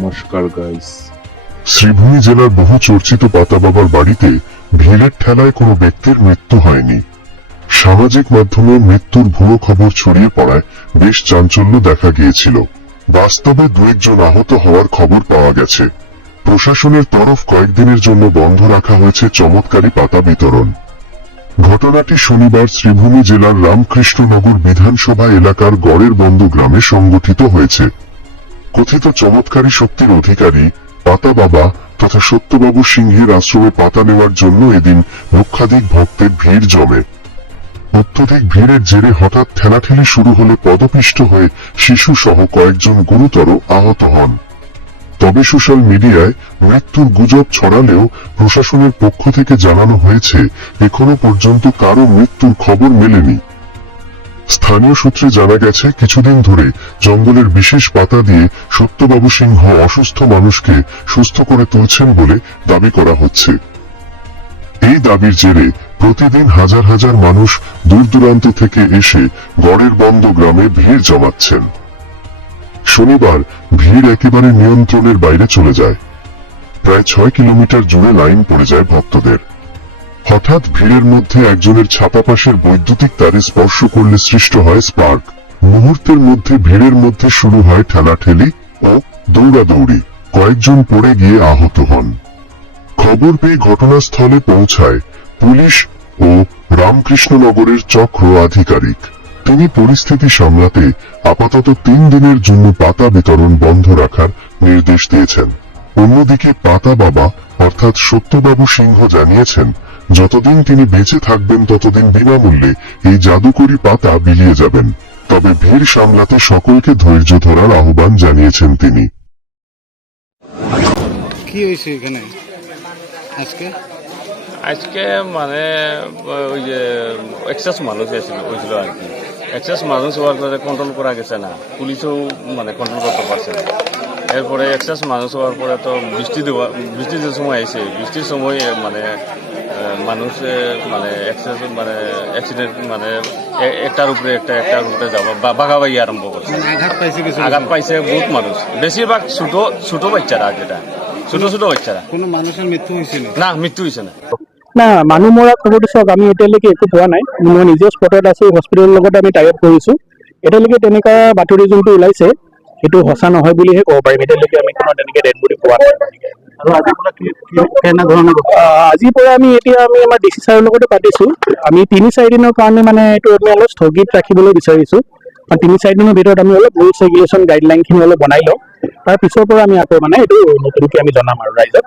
নমস্কার গাইস। শ্রীভূমি জেলার বহু চর্চিত পাতা বাবার বাড়িতে ভিড়ের ঠেলায় কোনো ব্যক্তির মৃত্যু হয়নি। সামাজিক মাধ্যমে মৃত্যুর ভুয়ো খবর ছড়িয়ে পড়ায় বেশ চাঞ্চল্য দেখা গিয়েছিল। বাস্তবে দু একজন আহত হওয়ার খবর পাওয়া গেছে। প্রশাসনের তরফ কয়েকদিনের জন্য বন্ধ রাখা হয়েছে চমৎকারী পাতা বিতরণ। ঘটনাটি শনিবার শ্রীভূমি জেলার রামকৃষ্ণনগর বিধানসভা এলাকার গড়ের বন্ধ গ্রামে সংগঠিত হয়েছে। কথিত চমৎকারী শক্তির অধিকারী পাতা বাবা তথা সত্যবাবু সিংহের আশ্রমে পাতা নেওয়ার জন্য এদিন লক্ষাধিক ভক্তের ভিড় জমে। অত্যধিক ভিড়ের জেরে হঠাৎ ঠেলাঠেলি শুরু হলে পদপিষ্ট হয়ে শিশু সহ কয়েকজন গুরুতর আহত হন। তবে সোশ্যাল মিডিয়ায় মৃত্যুর গুজব ছড়ালেও প্রশাসনের পক্ষ থেকে জানানো হয়েছে এখনো পর্যন্ত কারো মৃত্যুর খবর মেলেনি। স্থানীয় সূত্রে জানা গেছে কিছুদিন ধরে জঙ্গলের বিশেষ পাতা দিয়ে সত্যবাবু সিংহ অসুস্থ মানুষকে সুস্থ করে তুলছেন বলে দাবি করা হচ্ছে। এই দাবির জেরে প্রতিদিন হাজার হাজার মানুষ দূর দূরান্ত থেকে এসে গড়ের বন্ধ গ্রামে ভিড় জমাচ্ছেন। শনিবার ভিড় একেবারে নিয়ন্ত্রণের বাইরে চলে যায়। প্রায় 6 কিলোমিটার জুড়ে লাইন পড়ে যায় ভক্তদের। হঠাৎ ভিড়ের মধ্যে একজনের ছাপা পাশের বৈদ্যুতিক তারে স্পর্শ করলে সৃষ্ট হয় স্পার্ক। মুহূর্তের মধ্যে ভিড়ের মধ্যে শুরু হয় ঠেলাঠেলি ও দৌড়াদৌড়ি। কয়েকজন পড়ে গিয়ে আহত হন। খবর পেয়ে ঘটনাস্থলে পৌঁছায় পুলিশ ও রামকৃষ্ণনগরের চক্র আধিকারিক। তিনি পরিস্থিতি সামলাতে আপাতত 3 দিনের জন্য পাতা বিতরণ বন্ধ রাখার নির্দেশ দিয়েছেন। অন্যদিকে পাতা বাবা অর্থাৎ সত্যবাবু সিংহ জানিয়েছেন যতদিন তিনি বেঁচে থাকবেন ততদিন বিনামূল্যে এই জাদুকরি পাতা বিলিয়ে যাবেন। তবে ভিড় সামলাতে সকলকে ধৈর্য ধরার আহ্বান জানিয়েছেন তিনি। কি হয়েছে এখানে আজকে? আজকে মানে ওই যে এক্সেস মানুষ হয়েছিল আর কি। এক্সেস মানুষ হওয়ার পরে কন্ট্রোল করা গেছে না, পুলিশও মানে কন্ট্রোল করতে পারছে না। এরপরে এক্সেস মানুষ হওয়ার পরে তো বৃষ্টির যে সময় এসে বৃষ্টির সময় মানে মানুষ মানে এক্সেস মানে অ্যাক্সিডেন্ট মানে একটার উপরে যাওয়া বাগাবাগি আরম্ভ করছে। আঘাত পাইছে বহুত মানুষ, বেশিরভাগ ছোট বাচ্চারা, যেটা ছোট বাচ্চারা। কোনো মানুষের মৃত্যু হয়েছিল না, মৃত্যু হয়েছে না। না, মানুহ মৰা খবৰটো চাওক, আমি এতিয়ালৈকে একো পোৱা নাই। মই নিজে স্পটত আছো, হস্পিটেলৰ লগত আমি টাই আপ কৰিছো। এতিয়ালৈকে তেনেকুৱা বাতৰি যোনটো ওলাইছে সেইটো সঁচা নহয় বুলিহে ক'ব পাৰিম। এতিয়ালৈকে আমি কোনো তেনেকৈ ডেড বডি পোৱা নাই। আজিৰ পৰা আমি আমাৰ ডিচি ছাৰৰ লগতে পাতিছো। আমি 3-4 দিনৰ কাৰণে মানে এইটো আমি অলপ স্থগিত ৰাখিবলৈ বিচাৰিছো। 3-4 দিনৰ ভিতৰত আমি অলপ ৰুলছ ৰেগুলেশ্যন গাইডলাইনখিনি অলপ বনাই লওঁ। তাৰ পিছৰ পৰা আমি আকৌ মানে এইটো নতুনকৈ আমি জনাম আৰু ৰাইজক।